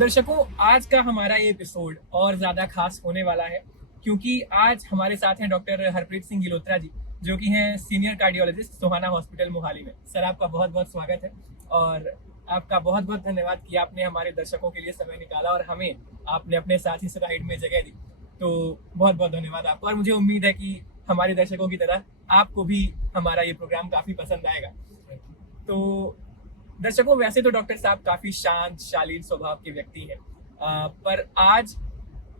दर्शकों, आज का हमारा ये एपिसोड और ज़्यादा खास होने वाला है क्योंकि आज हमारे साथ हैं डॉक्टर हरप्रीत सिंह गिलोत्रा जी, जो कि हैं सीनियर कार्डियोलॉजिस्ट सोहाना हॉस्पिटल मोहाली में। सर, आपका बहुत बहुत स्वागत है और आपका बहुत बहुत धन्यवाद कि आपने हमारे दर्शकों के लिए समय निकाला और हमें आपने अपने साथ इस राइड में जगह दी। तो बहुत बहुत धन्यवाद आपको और मुझे उम्मीद है कि हमारे दर्शकों की तरह आपको भी हमारा ये प्रोग्राम काफ़ी पसंद आएगा। तो दर्शकों, वैसे तो डॉक्टर साहब काफी शांत शालीन स्वभाव के व्यक्ति हैं, पर आज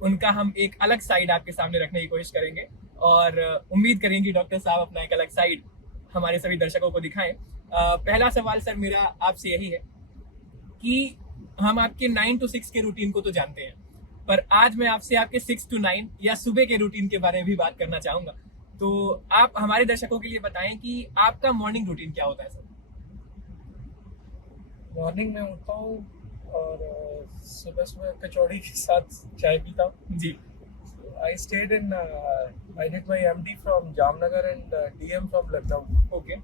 उनका हम एक अलग साइड आपके सामने रखने की कोशिश करेंगे और उम्मीद करेंगे कि डॉक्टर साहब अपना एक अलग साइड हमारे सभी दर्शकों को दिखाएं। पहला सवाल सर मेरा आपसे यही है कि हम आपके 9 to 6 के रूटीन को तो जानते हैं, पर आज मैं आपसे आपके 6 to 9 या सुबह के रूटीन के बारे में भी बात करना चाहूंगा। तो आप हमारे दर्शकों के लिए बताएं कि आपका मॉर्निंग रूटीन क्या होता है सर। मॉर्निंग में उठता हूँ और सुबह सुबह कचौड़ी के साथ चाय पीता हूँ जी। I stayed in I did my MD from Jamnagar and DM from Lucknow. Okay.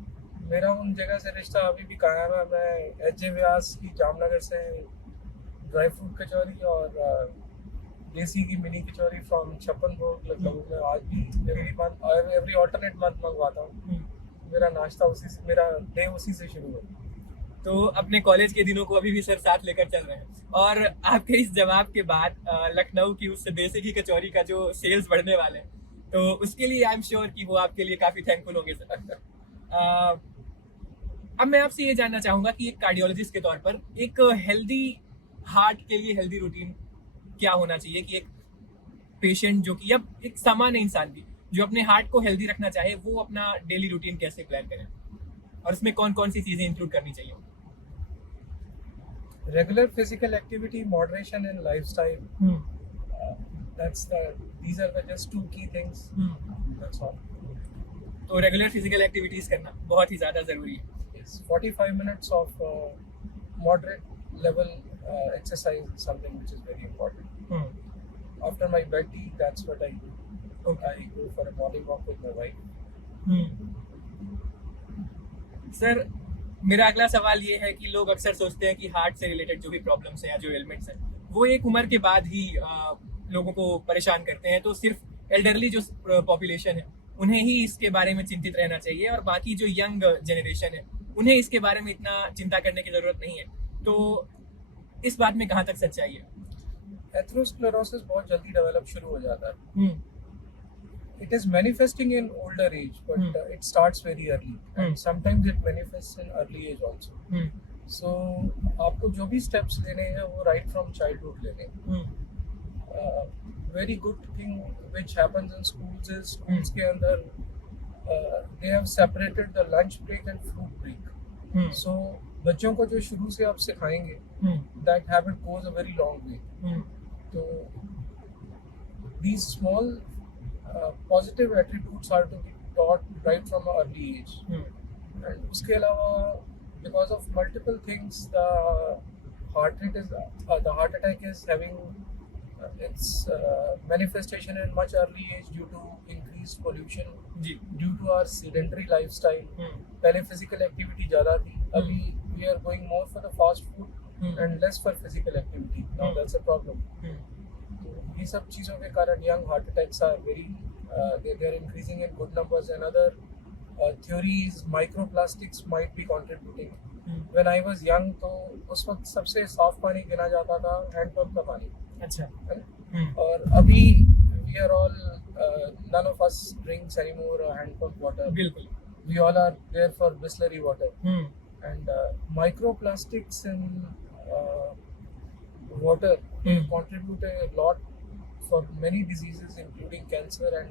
मेरा उन जगह से रिश्ता अभी भी कायम है। मैं HJ व्यास की जामनगर से ड्राई फ्रूट कचौरी और देसी की मिनी कचौरी फ्रॉम छप्पन भोग लखनऊ में आज भी एवरी ऑल्टरनेट मंथ मंगवाता हूँ। मेरा नाश्ता उसी से, मेरा डे उसी से शुरू होता है। तो अपने कॉलेज के दिनों को अभी भी सर साथ लेकर चल रहे हैं और आपके इस जवाब के बाद लखनऊ की उस देसी की कचौरी का जो सेल्स बढ़ने वाले हैं, तो उसके लिए आई एम श्योर कि वो आपके लिए काफी थैंकफुल होंगे सर। अब मैं आपसे ये जानना चाहूंगा कि एक कार्डियोलॉजिस्ट के तौर पर एक हेल्दी हार्ट के लिए हेल्दी रूटीन क्या होना चाहिए कि एक पेशेंट जो कि या एक सामान्य इंसान भी जो अपने हार्ट को हेल्दी रखना चाहे वो अपना डेली रूटीन कैसे प्लान करें और उसमें कौन कौन सी चीजें इंक्लूड करनी चाहिए। Regular physical activity, moderation in lifestyle. These are the just two key things. That's all. तो रेगुलर फिजिकल एक्टिविटीज करना बहुत ही ज्यादा जरूरी है। Yes, 45 minutes of moderate level exercise is something which is very important. After my bed tea, that's what I do. Okay. I go for a morning walk with my wife. Sir, मेरा अगला सवाल ये है कि लोग अक्सर सोचते हैं कि हार्ट से रिलेटेड जो भी प्रॉब्लम्स हैं या जो एलिमेंट्स हैं वो एक उम्र के बाद ही लोगों को परेशान करते हैं, तो सिर्फ एल्डरली जो पॉपुलेशन है उन्हें ही इसके बारे में चिंतित रहना चाहिए और बाकी जो यंग जनरेशन है उन्हें इसके बारे में इतना चिंता करने की जरूरत नहीं है। तो इस बात में कहाँ तक सच्चाई है? एथेरोस्क्लेरोसिस बहुत जल्दी डेवलप शुरू हो जाता है। It is manifesting in older age, but it starts very early, and sometimes it manifests in early age also. So आपको जो भी steps लेने हैं वो right from childhood लेने हैं। Very good thing which happens in schools is schools के अंदर they have separated the lunch break and fruit break. So बच्चों को जो शुरू से आप सिखाएंगे that habit goes a very long way. तो these small positive attitudes are to be taught right from an early age. And उसके अलावा because of multiple things the heart attack is having its manifestation in much early age due to increased pollution, due to our sedentary lifestyle. पहले physical activity ज़्यादा थी, अभी we are going more for the fast food and less for physical activity. Now that's a problem. ये सब चीज़ों के कारण young heart attacks are very they are increasing in good numbers. And other theories, microplastics might be contributing. When I was young, तो उस वक्त सबसे साफ पानी गिना जाता था हैंडपंप का पानी। अच्छा। और अभी we are all none of us drinks anymore handpump water. बिल्कुल। We all are there for Bisleri water. And microplastics in water contribute a lot for many diseases including cancer and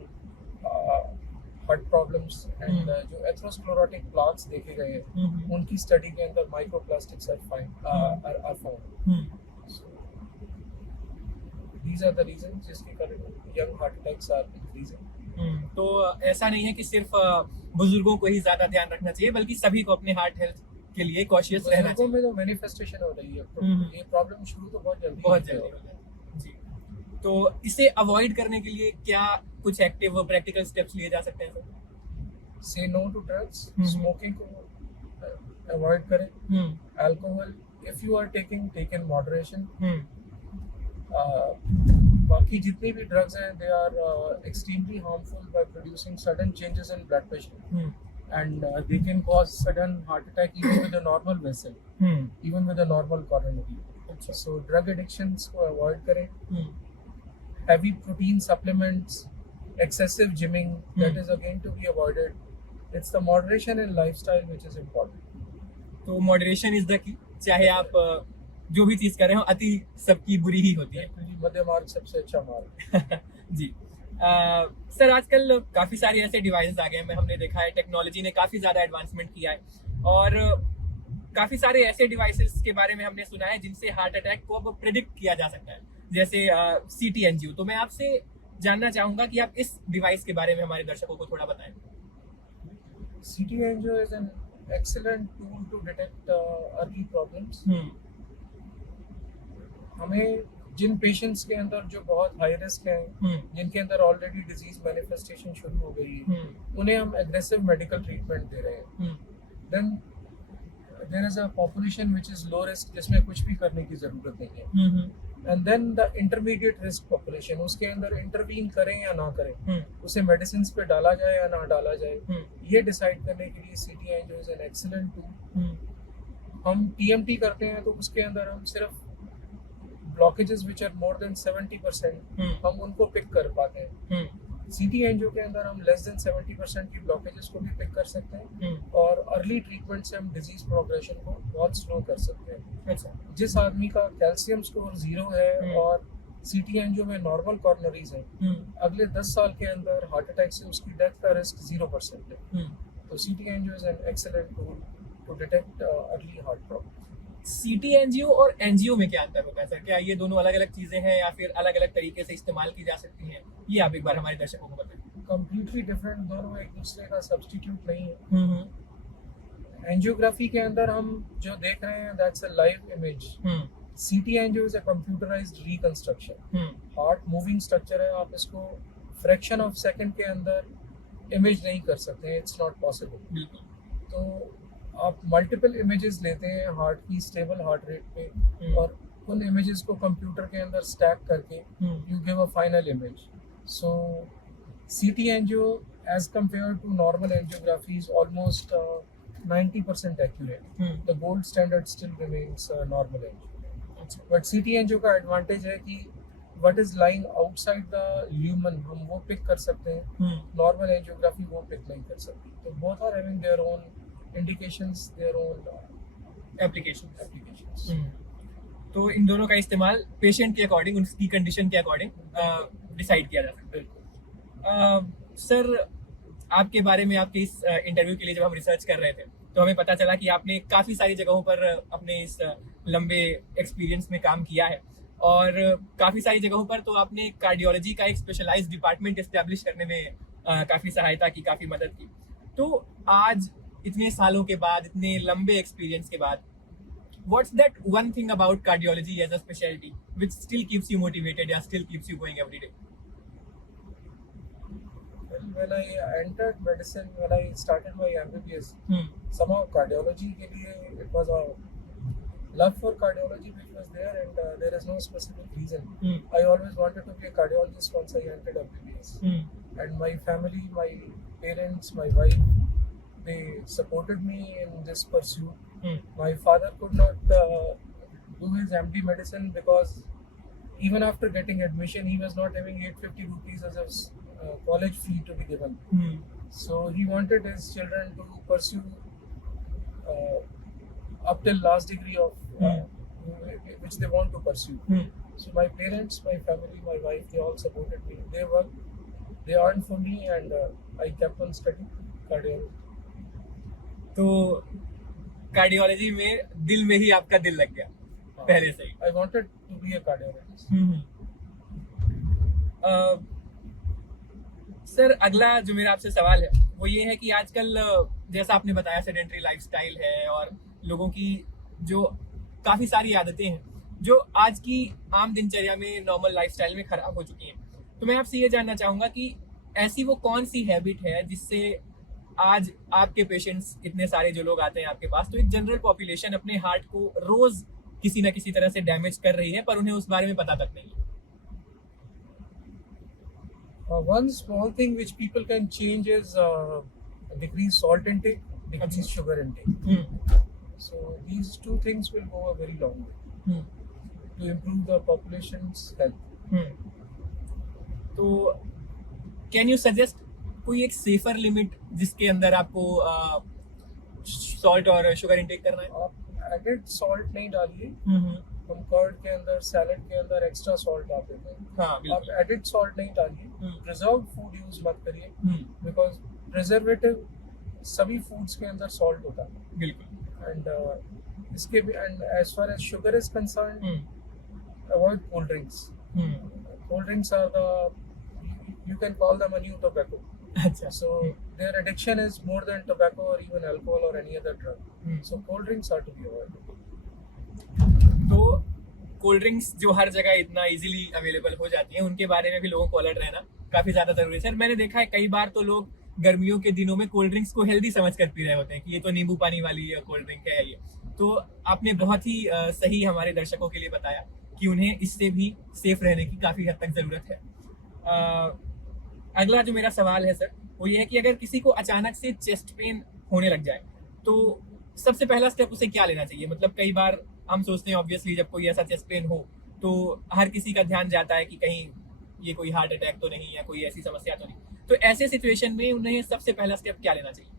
heart problems. And जो atherosclerotic plaques देखे गए हैं उनकी study के अंदर microplastics are found. So these are the reasons जिसके कारण young heart attacks are increasing. तो ऐसा नहीं है कि सिर्फ बुजुर्गों को ही ज्यादा ध्यान रखना चाहिए बल्कि सभी को अपने हार्ट हेल्थ के लिए कॉशियस रहना चाहिए। में जो मैनिफेस्टेशन हो रही है तो ये प्रॉब्लम शुरू तो बहुत जल्दी हो जाती है जी। तो इसे अवॉइड करने के लिए क्या कुछ एक्टिव और प्रैक्टिकल स्टेप्स लिए जा सकते हैं sir? Say no to drugs, smoking को अवॉइड करें, alcohol if you are taking take in moderation, बाकी जितनी भी ड्रग्स हैं they are extremely harmful by producing sudden changes in blood pressure and they can cause sudden heart attack even with a normal vessel, even with a normal coronary. So drug addictions को avoid करें. Heavy protein supplements, excessive gymming, that is again to be avoided. It's the moderation in lifestyle which is important. तो moderation is the key. चाहे आप जो भी चीज कर रहे हो, अति सबकी बुरी ही होती है. मध्य मार्ग सबसे अच्छा मार्ग. जी. सर आजकल काफी सारे ऐसे डिवाइसेस आ गए हैं. हमने देखा है टेक्नोलॉजी ने काफी ज्यादा एडवांसमेंट किया है और काफी सारे ऐसे डिवाइसेस के बारे में हमने सुना है जिनसे हार्ट अटैक को अब प्रिडिक्ट किया जा सकता है, जैसे CT एंजियो. तो मैं आपसे जानना चाहूंगा कि आप इस डिवाइस के बारे में हमारे दर्शकों को थोड़ा बताएं. CT angio is an excellent tool to detect early problems. हमें जिन पेशेंट्स के अंदर जो बहुत हाई रिस्क हैं, जिनके अंदर ऑलरेडी डिजीज मैनिफेस्टेशन शुरू हो गई है, उन्हें हम एग्रेसिव मेडिकल ट्रीटमेंट दे रहे हैं. Then there is a population which is low risk, जिसमें कुछ भी करने की जरूरत नहीं है. And then the intermediate risk population, उसके अंदर इंटरवीन करें या ना करें, उसे मेडिसिन पे डाला जाए या ना डाला जाए, ये डिसाइड करने के लिए CT angio is an excellent tool. हम TMT करते हैं तो उसके अंदर हम सिर्फ blockages which are more than 70% हम उनको पिक कर पाते हैं. CT एंजियो के अंदर हम लेस देन 70% की ब्लॉकेजेस को भी पिक कर सकते हैं और अर्ली ट्रीटमेंट से हम डिजीज प्रोग्रेशन को बहुत स्लो कर सकते हैं. अच्छा. जिस आदमी का कैल्शियम स्कोर 0 है और CT एंजियो में नॉर्मल कॉर्नरीज हैं, अगले 10 साल के अंदर हार्ट अटैक से उसकी डेथ का रिस्क 0% है. तो CT angio is an excellent tool to detect early heart problem. CT angio और एंजियो में क्या अंतर होता है सर? क्या ये दोनों अलग अलग चीजें हैं या फिर अलग अलग तरीके से इस्तेमाल की जा सकती हैं? ये आप एक बार हमारे दर्शकों को बताएं. कंप्लीटली डिफरेंट, दोनों एक दूसरे का सब्स्टिट्यूट नहीं है. एंजियोग्राफी के अंदर हम जो देख रहे हैं that's a live image. CT angio is a computerised reconstruction. Heart moving structure है, आप इसको फ्रैक्शन ऑफ सेकंड के अंदर इमेज नहीं कर सकते. It's not possible. तो आप मल्टीपल इमेजेस लेते हैं हार्ट की स्टेबल हार्ट रेट पे और उन इमेजेस को कंप्यूटर के अंदर स्टैक करके you give a final image. So CT angio as compare to normal angiography is almost 90% accurate. The gold standard still remains normal angio. But CT angio का advantage है कि what is lying outside the lumen हम वो pick कर सकते हैं. Normal angiography वो pick नहीं कर सकती. तो both are having their own indications, their own applications. तो इन दोनों का इस्तेमाल पेशेंट के अकॉर्डिंग, उसकी कंडीशन के अकॉर्डिंग डिसाइड किया जा सकता है. सर आपके बारे में, आपके इस इंटरव्यू के लिए जब हम रिसर्च कर रहे थे तो हमें पता चला कि आपने काफ़ी सारी जगहों पर अपने इस लंबे एक्सपीरियंस में काम किया है और काफ़ी सारी जगहों पर तो आपने कार्डियोलॉजी का एक स्पेशलाइज्ड डिपार्टमेंट एस्टेब्लिश करने में काफ़ी सहायता की, काफ़ी मदद की. तो आज इतने सालों के बाद, इतने लंबे एक्सपीरियंस के बाद, what's that one thing about cardiology as a speciality which still keeps you motivated या still keeps you going every day? When I entered medicine, when I started my MBBS, somehow cardiology के लिए it was a love for cardiology which was there, and there is no specific reason. I always wanted to be a cardiologist once I entered MBBS. And my family, my parents, my wife, they supported me in this pursuit. My father could not do his MD medicine because even after getting admission, he was not having 850 rupees as his college fee to be given. So he wanted his children to pursue up till last degree of which they want to pursue. So my parents, my family, my wife, they all supported me. They worked, they earned for me, and I kept on studying cardiology. तो cardiology में दिल में ही आपका दिल लग गया पहले से ही. I wanted to be a cardiologist. Sir अगला जो मेरा आपसे सवाल है वो ये है कि आजकल जैसा आपने बताया सेडेंटरी लाइफस्टाइल है और लोगों की जो काफ़ी सारी आदतें हैं जो आज की आम दिनचर्या में, नॉर्मल लाइफस्टाइल में खराब हो चुकी हैं. तो मैं आपसे ये जानना चाहूँगा कि ऐसी वो कौन सी हैबिट है जिससे आज आपके पेशेंट्स, इतने सारे जो लोग आते हैं आपके पास, तो एक जनरल पॉपुलेशन अपने हार्ट को रोज किसी ना किसी तरह से डैमेज कर रही है पर उन्हें उस बारे में पता तक नहीं है. One small thing which people can change is decrease salt intake, decrease sugar intake. So these two things will go a very long way to improve the population's health. तो कैन यू सजेस्ट कोई एक safer limit जिसके अंदर आपको salt और sugar intake करना है? आप एडेड सॉल्ट नहीं डालिए. हम कर्ड के अंदर, सैलेड के अंदर एक्स्ट्रा सॉल्ट डाल देते हैं. हाँ, आप बिल्कुल. एडेड सॉल्ट नहीं डालिए. प्रिजर्व फूड यूज मत करिए, बिकॉज प्रिजर्वेटिव सभी फूड्स के अंदर सॉल्ट होता है. बिल्कुल. एंड इसके भी, and as far as sugar is concern, avoid cold drinks. Cold drinks are you can call them a new tobacco. अच्छा. So their addiction is more than tobacco or even alcohol or any other drug. So cold drinks are to be avoided. तो cold drinks जो हर जगह इतना easily available हो जाती हैं, उनके बारे में भी लोगों को अलर्ट रहना काफी ज्यादा जरूरी है. सर, मैंने देखा है कई बार तो लोग गर्मियों के दिनों में कोल्ड ड्रिंक्स को हेल्दी समझकर पी रहे होते हैं कि ये तो नींबू पानी वाली कोल्ड ड्रिंक है ये. तो आपने बहुत ही सही हमारे दर्शकों के लिए बताया कि उन्हें इससे भी सेफ रहने की काफी हद तक जरूरत है. अगला जो मेरा सवाल है सर, वो ये है कि अगर किसी को अचानक से चेस्ट पेन होने लग जाए तो सबसे पहला स्टेप उसे क्या लेना चाहिए? मतलब कई बार हम सोचते हैं ऑब्वियसली जब कोई ऐसा चेस्ट पेन हो तो हर किसी का ध्यान जाता है कि कहीं ये कोई हार्ट अटैक तो नहीं या कोई ऐसी समस्या तो नहीं. तो ऐसे सिचुएशन में उन्हें सबसे पहला स्टेप क्या लेना चाहिए?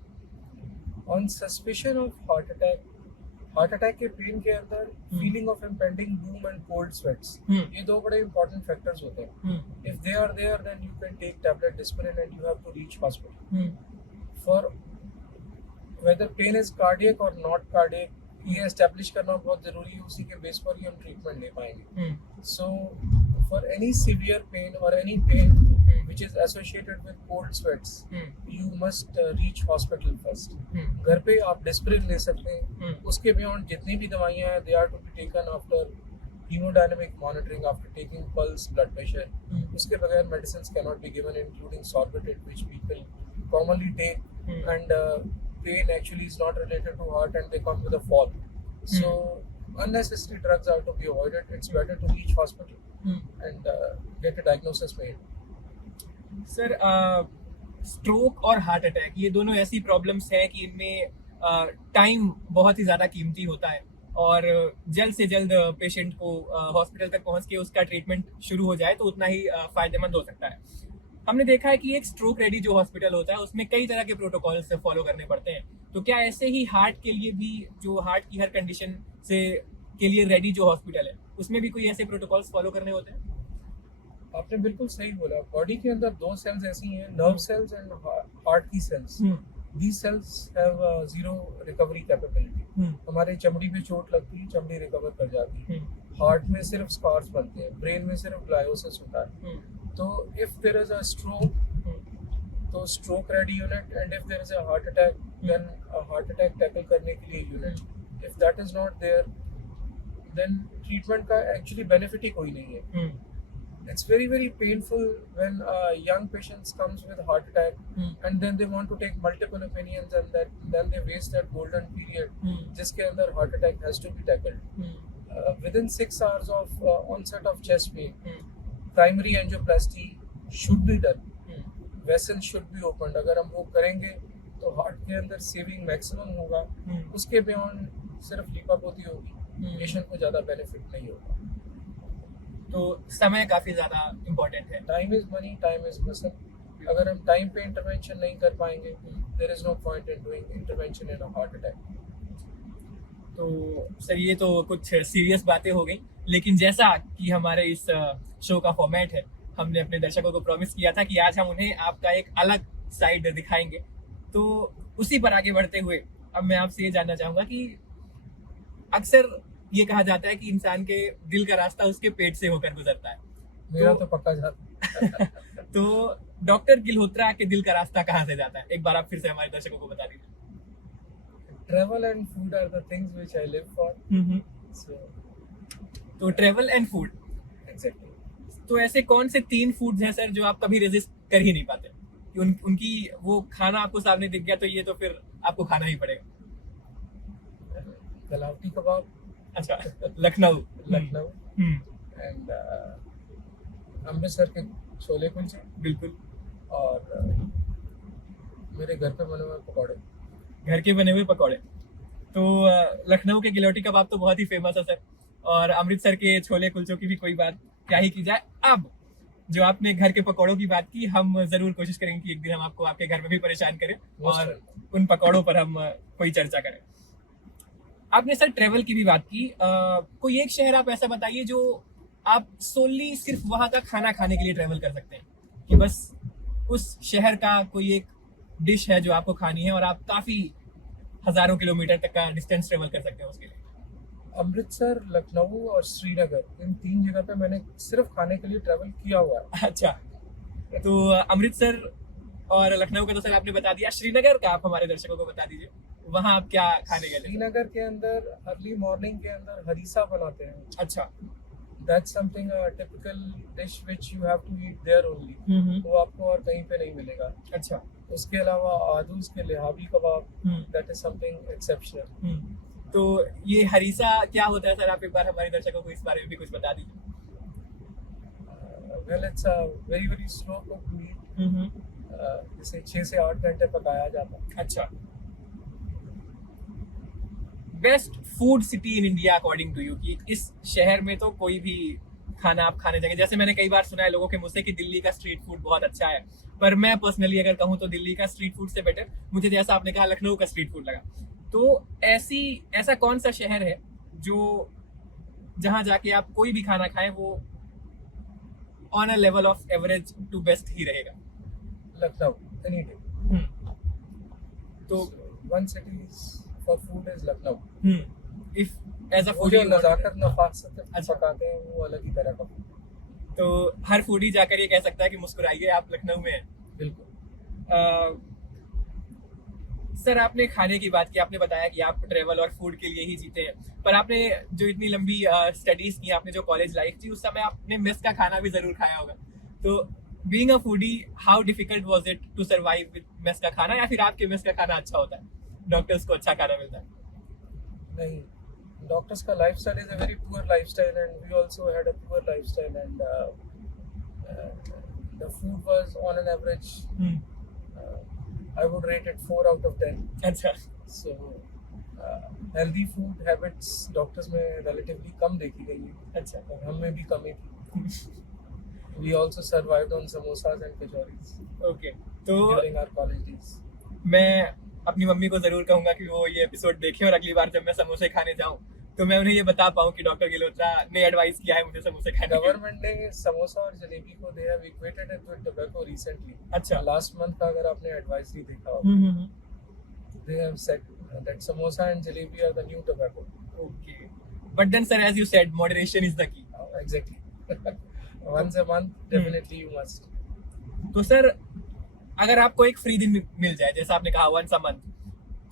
On suspicion of heart attack के पेन के अंदर feeling of impending doom and cold sweats, ये दो बड़े important factors होते हैं. If they are there, then you can take tablet Disprin and you have to reach hospital. For whether pain is cardiac or not cardiac, ये establish करना बहुत जरूरी है. उसी के बेस पर ही हम ट्रीटमेंट ले पाएंगे. So for any severe pain or any pain which is associated with cold sweats, you must reach hospital first. घर पे आप डिस्प्रिन ले सकते हैं. उसके बियॉन्ड जितनी भी दवाइयाँ हैं, they are to be taken after hemodynamic monitoring, after taking pulse, blood pressure. उसके बगैर medicines cannot be given, including sorbital, which people commonly take. And pain actually is not related to heart and they come with a fall. So unnecessary drugs are to be avoided. It's better to reach hospital and get a diagnosis made. Sir, stroke और heart attack ये दोनों ऐसी problems हैं कि इनमें time बहुत ही ज़्यादा कीमती होता है और जल्द से जल्द पेशेंट को हॉस्पिटल तक पहुंच के उसका ट्रीटमेंट शुरू हो जाए तो उतना ही फायदेमंद हो सकता है. हमने देखा है कि एक स्ट्रोक रेडी जो हॉस्पिटल होता है उसमें कई तरह के प्रोटोकॉल्स फॉलो करने पड़ते हैं. तो क्या ऐसे ही हार्ट के लिए भी, जो हार्ट की हर कंडीशन से के लिए रेडी जो हॉस्पिटल है, उसमें भी कोई ऐसे प्रोटोकॉल्स फॉलो करने होते हैं? आपने बिल्कुल सही बोला. बॉडी के अंदर दो सेल्स ऐसी हैं, नर्व सेल्स एंड हार्ट की sales. These cells have zero recovery capability. हमारे चमड़ी पे चोट लगती है, चमड़ी रिकवर कर जाती है. हार्ट में सिर्फ स्कार्स बनते हैं, ब्रेन में सिर्फ ग्लायोसिस होता है. तो if there is a stroke, तो stroke ready unit, and if there is a heart attack, then a heart attack tackle करने के लिए unit. If that is not there, then treatment का actually benefit ही कोई नहीं है. It's very very painful when a young patient comes with heart attack and then they want to take multiple opinions and then they waste that golden period जिसके अंदर heart attack has to be tackled. Within 6 hours of onset of chest pain, primary angioplasty should be done. Vessels should be opened. अगर हम वो करेंगे तो heart के अंदर saving maximum होगा. उसके beyond सिर्फ लिपापोती होगी, patient को ज़्यादा benefit नहीं होगा. तो समय काफी ज्यादा इम्पोर्टेंट है. Time is money, time is muscle. अगर हम टाइम पे इंटरवेंशन नहीं कर पाएंगे, there is no point in doing intervention in a heart attack. तो सर, ये तो कुछ सीरियस बातें हो गई, लेकिन जैसा कि हमारे इस शो का फॉर्मेट है, हमने अपने दर्शकों को प्रॉमिस किया था कि आज हम उन्हें आपका एक अलग साइड दिखाएंगे. तो उसी पर आगे बढ़ते हुए अब मैं आपसे ये जानना चाहूंगा कि अक्सर ये कहा जाता है कि इंसान के दिल का रास्ता उसके पेट से होकर गुजरता है. मेरा तो पक्का जाता. तो डॉक्टर गिल्होत्रा के दिल का रास्ता कहाँ से जाता है? एक बार आप फिर से हमारे दर्शकों को बता दीजिए. Travel and food are the things which I live for. तो ट्रैवल एंड फूड, एग्जैक्टली. तो ऐसे कौन से 3 फूड्स हैं सर जो आप कभी रेजिस्ट कर ही नहीं पाते कि उनकी वो खाना आपको सामने दिख गया तो ये तो फिर आपको खाना ही पड़ेगा? कलावटी कबाब. अच्छा, लखनऊ. एंड अमृतसर के छोले कुलचे बिल्कुल। और मेरे घर पे बने हुए पकौड़े। घर के बने हुए पकौड़े। तो लखनऊ के गिलोटी कबाब तो बहुत ही फेमस है सर, और अमृतसर के छोले कुलचों की भी कोई बात क्या ही की जाए। अब जो आपने घर के पकौड़ों की बात की, हम जरूर कोशिश करेंगे कि एक दिन हम आपको आपके घर में भी परेशान करें और उन पकौड़ों पर हम कोई चर्चा करें। आपने सर ट्रेवल की भी बात की, कोई एक शहर आप ऐसा बताइए जो आप सोली सिर्फ वहां का खाना खाने के लिए ट्रेवल कर सकते हैं, कि बस उस शहर का कोई एक डिश है जो आपको खानी है और आप काफी हजारों किलोमीटर तक का डिस्टेंस ट्रेवल कर सकते हैं उसके लिए। अमृतसर, लखनऊ और श्रीनगर, इन 3 जगह पे मैंने सिर्फ खाने के लिए ट्रैवल किया हुआ है। अच्छा, तो अमृतसर और लखनऊ का तो सर आपने बता दिया, श्रीनगर का आप हमारे दर्शकों को बता दीजिए, वहां आप क्या खाने गए थे? श्रीनगर के अंदर अर्ली मॉर्निंग के अंदर हरीसा बनाते हैं। अच्छा। That's something a typical dish which you have to eat there only. वो आपको और कहीं पे नहीं मिलेगा। अच्छा। उसके अलावा आदूज के लिहावी कबाब, that is something exceptional. तो ये हरीसा क्या होता है सर, आप एक बार हमारे दर्शकों को इस बारे में भी कुछ बता दीजिए। Well, it's a very very slow cooked meat. जिसे 6 से 8 घंटे पकाया जाता है। अच्छा। Best food city in India according to you, कि इस शहर में तो कोई भी खाना आप खाने जाएंगे, जैसे मैंने कई बार सुना है लोगों के मुंह से कि दिल्ली का स्ट्रीट फूड बहुत अच्छा है, पर मैं पर्सनली अगर कहूँ तो दिल्ली का स्ट्रीट फूड से बेटर मुझे, जैसा आपने कहा, लखनऊ का स्ट्रीट फूड लगा। तो ऐसा कौन सा शहर है जो जहां जाके आप कोई भी खाना खाएं वो on a level of average to best ही रहेगा? Lucknow, any day. तो one city for food is Lucknow. If as a वो फूडी जो नजाकत नफासत अच्छा। पकाते हैं वो अलग ही तरह का। तो हर फूडी जाकर ये कह सकता है कि मुस्कुराइए, आप लखनऊ में हैं। बिल्कुल। सर आपने खाने की बात की, आपने बताया कि आप ट्रेवल और फूड के लिए ही जीते हैं, पर आपने जो इतनी लंबी स्टडीज की, आपने जो कॉलेज लाइफ थी, उस समय आपने मेस का खाना भी जरूर खाया होगा। तो being a foodie, how difficult was it to survive with mess का खाना, या फिर आपके मेस का खाना अच्छा होता है, डॉक्टर्स को अच्छा खाना मिलता है? नहीं, डॉक्टर्स का lifestyle is a very poor lifestyle and we also had a poor lifestyle and the food was on an average I would rate it 4 out of 10. अच्छा। So healthy food habits doctors में relatively कम देखी गई है। अच्छा। और हम में भी कमी थी। We also survived on samosas and kachoris okay, तो during our college days. मैं अपनी मम्मी को जरूर कहूंगा कि वो ये एपिसोड देखें और अगली बार जब मैं समोसे खाने जाऊं तो मैं उन्हें ये बता पाऊं कि डॉक्टर गिलोत्रा ने एडवाइस किया है मुझे समोसे खाने के लिए। गवर्नमेंट ने समोसा और जलेबी को they have equated it with tobacco recently. अच्छा। लास्ट मंथ का अगर आपने एडवाइजरी देखा होगा, they have said that samosa and jalebi are the new tobacco. Okay. But then sir, as you said, moderation is the key. Exactly. Once a month, definitely you must. तो sir अगर आपको एक free दिन मिल जाए, जैसा आपने कहा once a month,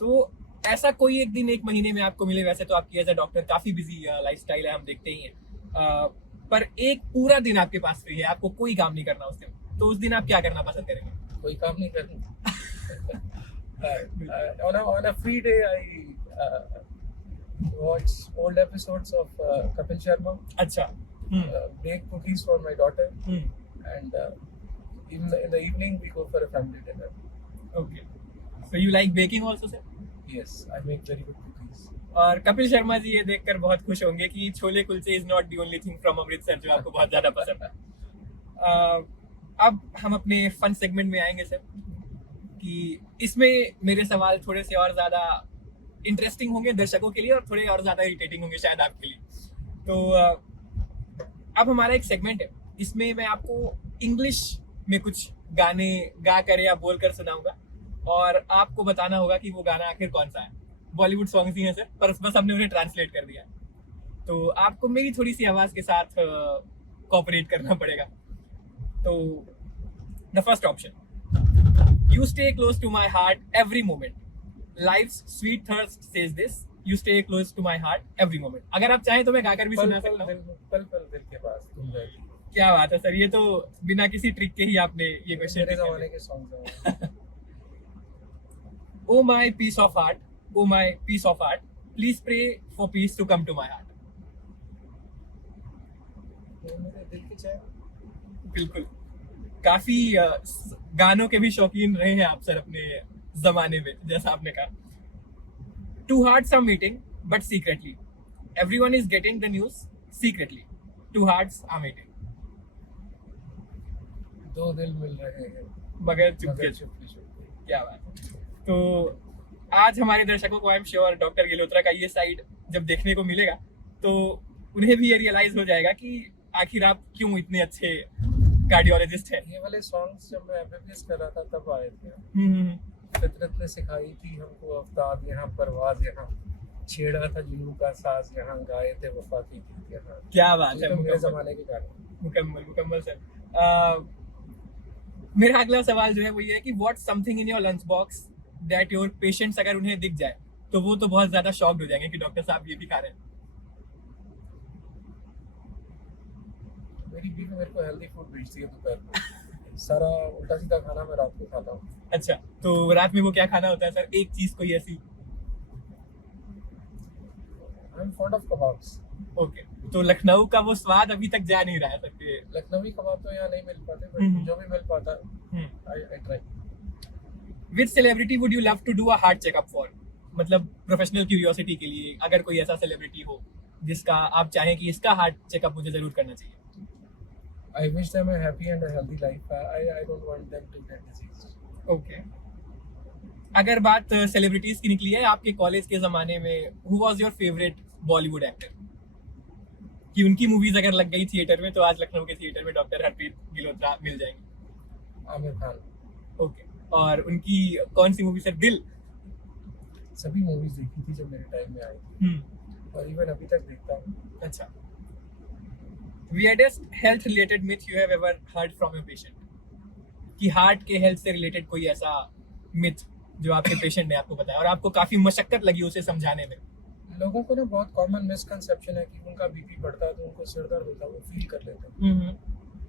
तो ऐसा कोई एक दिन एक महीने में आपको मिले, वैसे तो आपकी एज अ डॉक्टर काफी बिजी लाइफस्टाइल है, हम देखते ही हैं, पर एक पूरा दिन आपके पास फ्री है, आपको कोई काम नहीं करना उस दिन, तो उस दिन आप क्या करना पसंद करेंगे? कोई काम नहीं करना। on a free day, I watch old episodes of Kapil Sharma. अच्छा। Bake cookies for my daughter, and in the evening we go for a family dinner. Okay. So you like baking also, sir? Yes, I make very good cookies. और कपिल शर्मा जी ये देखकर बहुत खुश होंगे कि chole kulche is not the only thing from Amritsar जो आपको बहुत ज्यादा पसंद है। अब हम अपने फन सेगमेंट में आएंगे सर, कि इसमें मेरे सवाल थोड़े से और ज्यादा इंटरेस्टिंग होंगे दर्शकों के लिए और थोड़े और ज्यादा इरिटेटिंग होंगे शायद आपके लिए। तो अब हमारा एक सेगमेंट है, इसमें मैं आपको इंग्लिश में कुछ गाने गा कर या बोल कर सुनाऊंगा और आपको बताना होगा कि वो गाना आखिर कौन सा है। बॉलीवुड सॉन्ग्स ही हैं सर, पर बस हमने उन्हें ट्रांसलेट कर दिया है, तो आपको मेरी थोड़ी सी आवाज के साथ कोऑपरेट करना पड़ेगा। तो the first option, you stay close to my heart every moment, life's sweet thirst says this, you stay close to my heart every moment. अगर आप चाहें तो मैं गाकर भी सुना सकता हूँ। पल पल दिल के पास तुम रहती। क्या बात है सर, ये तो बिना किसी ट्रिक के ही आपने ये क्वेश्चन। मेरे जमाने के सॉन्ग्स हैं। Oh my piece of heart, oh my piece of heart, please pray for peace to come to my heart. मेरे दिल की चाय। बिल्कुल। काफी गानों के भी शौकीन रहे हैं आप सर अपने जमाने में, जैसा आपने कहा। Two hearts are meeting but secretly, everyone is getting the news secretly, two hearts are meeting, दो दिल मिल रहे हैं मगर चुपके चुपके चुपके। क्या बात है। तो आज हमारे दर्शकों को आई एम श्योर डॉक्टर गिलोत्रा का ये साइड जब देखने को मिलेगा तो उन्हें भी ये रियलाइज हो जाएगा कि आखिर आप क्यों इतने अच्छे कार्डियोलॉजिस्ट हैं। ये वाले सॉन्ग्स जब मैं एमबीबीएस कर रहा था तब आए थे। हम्म, फितरत ने सिखाई थी हमको आफ्ताब यहाँ, परवाज यहाँ, छेड़ा था जुनू का साज यहाँ, गाए थे वफा की गीत यहाँ। क्या बात ये है, तो मेरे मुकम्मल जमाने के गाने। मुकम्मल सर। मेरा अगला सवाल जो है वो ये है कि what something in your lunch box that your patients अगर उन्हें दिख जाए तो वो तो बहुत ज्यादा शॉक्ड हो जाएंगे कि डॉक्टर साहब ये भी खा रहे हैं। मेरी बीवी मेरे को हेल्दी फूड भेजती है दोपहर को। सारा उल्टा सीधा खाना मैं रात को खाता हूँ। अच्छा, तो रात में वो क्या खाना होता है सर? एक चीज कोई ऐसी? I am fond of kebabs. Okay, तो लखनऊ का वो स्वाद अभी तक जा नहीं रहा है सर के? लखनवी कबाब तो यहाँ नहीं मिल पाते, हम्म। बट जो भी मिल पाता है I try. Which celebrity would you love to do a heart checkup for? मतलब प्रोफेशनल क्यूरियोसिटी के लिए, अगर कोई ऐसा सेलिब्रिटी हो जिसका आप चाहें कि इसका हार्ट चेकअप मुझे जरूर करना चाहिए। I wish them a happy and a healthy life. I don't want them to get diseased. Okay, अगर बात सेलिब्रिटीज की निकली है, आपके कॉलेज के जमाने में who was your favourite Bollywood actor कि उनकी मूवीज अगर लग गई थिएटर में तो आज लखनऊ के थिएटर में डॉक्टर हरप्रीत गिलोत्रा मिल जाएंगे? आमिर खान। ओके, और उनकी कौन सी मूवी सर? दिल? सभी मूवीज देखी थी जब मेरे टाइम में आई थी, और इवन अभी तक देखता हूँ। अच्छा, weirdest health related myth you have ever heard from your patient? कि हार्ट के हेल्थ से रिलेटेड कोई ऐसा मिथ जो आपके पेशेंट ने आपको बताया और आपको काफी मशक्कत लगी उसे समझाने में? लोगों को ना बहुत कॉमन मिसकंसेप्शन है कि उनका बीपी बढ़ता है तो उनको सिर दर्द होता है, वो फील कर लेते हैं।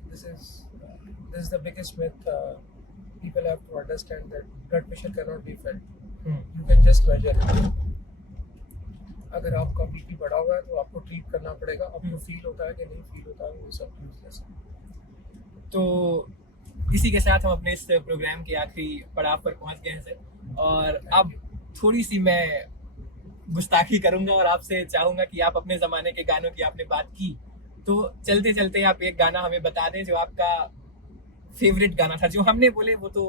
This is the biggest myth. People have to understand that blood pressure can not be felt, you can just measure it. अगर आपका बीपी बढ़ा हुआ है तो आपको ट्रीट करना पड़ेगा। आपको फील होता है कि नहीं फील होता है, वो सब यूजलेस है। तो इसी के साथ हम अपने इस प्रोग्राम के आखिरी पड़ाव पर पहुंच गए हैं सर, और अब थोड़ी सी मैं गुस्ताखी करूंगा और आपसे चाहूंगा कि आप अपने जमाने के गानों की आपने बात की, तो चलते चलते आप एक गाना हमें बता दें जो आपका फेवरेट गाना था। जो हमने बोले वो तो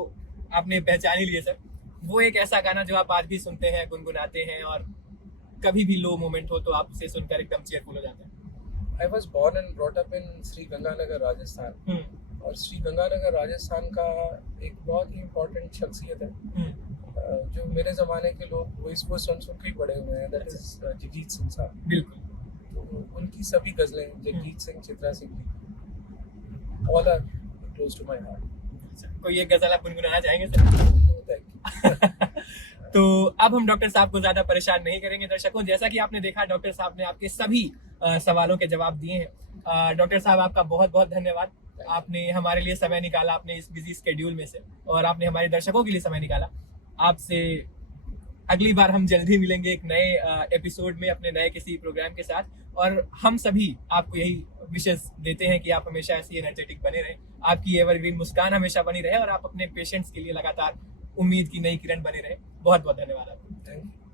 आपने पहचान ही लिए सर, वो एक ऐसा गाना जो आप आज भी सुनते हैं, गुनगुनाते हैं, और कभी भी लो मोमेंट हो तो आप उसे सुनकर एकदम चेयरफुल हो जाते हैं। I was born and brought up in Shri Ganganagar Rajasthan, और श्री गंगानगर राजस्थान का एक बहुत ही इम्पोर्टेंट शख्सियत है जो मेरे ज़माने के लोग वो इसको सुन के ही बड़े हुए हैं, दैट इज जगजीत सिंह साहब। बिल्कुल, तो उनकी सभी गज़लें, Jagjit Singh, Chitra Singh ji, all are close to my heart. कोई एक गजल आप गुनगुनाना चाहेंगे सर? तो अब हम डॉक्टर साहब को ज्यादा परेशान नहीं करेंगे। दर्शकों, जैसा कि आपने देखा डॉक्टर साहब ने आपके सभी सवालों के जवाब दिए हैं। डॉक्टर साहब आपका बहुत बहुत धन्यवाद, आपने हमारे लिए समय निकाला अपने इस बिजी स्केड्यूल में से, और आपने हमारे दर्शकों के लिए समय निकाला। आपसे अगली बार हम जल्द ही मिलेंगे एक नए एपिसोड में अपने नए किसी प्रोग्राम के साथ, और हम सभी आपको यही विशेष देते हैं कि आप हमेशा ऐसी एनर्जेटिक बने रहें, आपकी एवरग्रीन मुस्कान हमेशा बनी रहे, और आप अपने पेशेंट्स के लिए लगातार उम्मीद की नई किरण बने रहे। बहुत बहुत धन्यवाद आपको। Thank you.